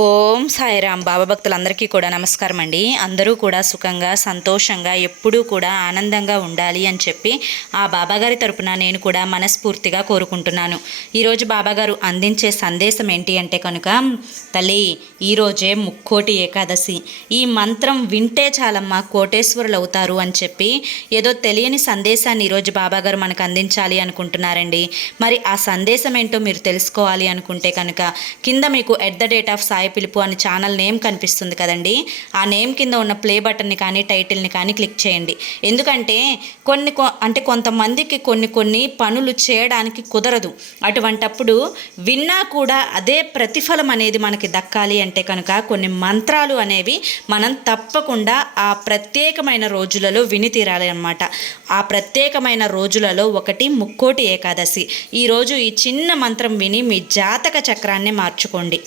ఓం సాయిరామ్. బాబా భక్తులందరికీ కూడా నమస్కారం అండి. అందరూ కూడా సుఖంగా సంతోషంగా ఎప్పుడూ కూడా ఆనందంగా ఉండాలి అని చెప్పి ఆ బాబాగారి తరపున నేను కూడా మనస్ఫూర్తిగా కోరుకుంటున్నాను. ఈరోజు బాబాగారు అందించే సందేశం ఏంటి అంటే కనుక, తల్లి ఈరోజే ముక్కోటి ఏకాదశి, ఈ మంత్రం వింటే చాలమ్మా కోటేశ్వరులు అవుతారు అని చెప్పి ఏదో తెలియని సందేశాన్ని ఈరోజు బాబాగారు మనకు అందించాలి అనుకుంటున్నారండి. మరి ఆ సందేశం ఏంటో మీరు తెలుసుకోవాలి అనుకుంటే కనుక కింద మీకు @సాయి పిలుపు అని ఛానల్ నేమ్ కనిపిస్తుంది కదండి, ఆ నేమ్ కింద ఉన్న ప్లే బటన్ని కానీ టైటిల్ని కానీ క్లిక్ చేయండి. ఎందుకంటే కొంతమందికి కొన్ని పనులు చేయడానికి కుదరదు. అటువంటప్పుడు విన్నా కూడా అదే ప్రతిఫలం అనేది మనకి దక్కాలి అంటే కనుక కొన్ని మంత్రాలు అనేవి మనం తప్పకుండా ఆ ప్రత్యేకమైన రోజులలో విని తీరాలి అన్నమాట. ఆ ప్రత్యేకమైన రోజులలో ఒకటి ముక్కోటి ఏకాదశి. ఈరోజు ఈ చిన్న మంత్రం విని మీ జాతక చక్రాన్ని మార్చుకోండి.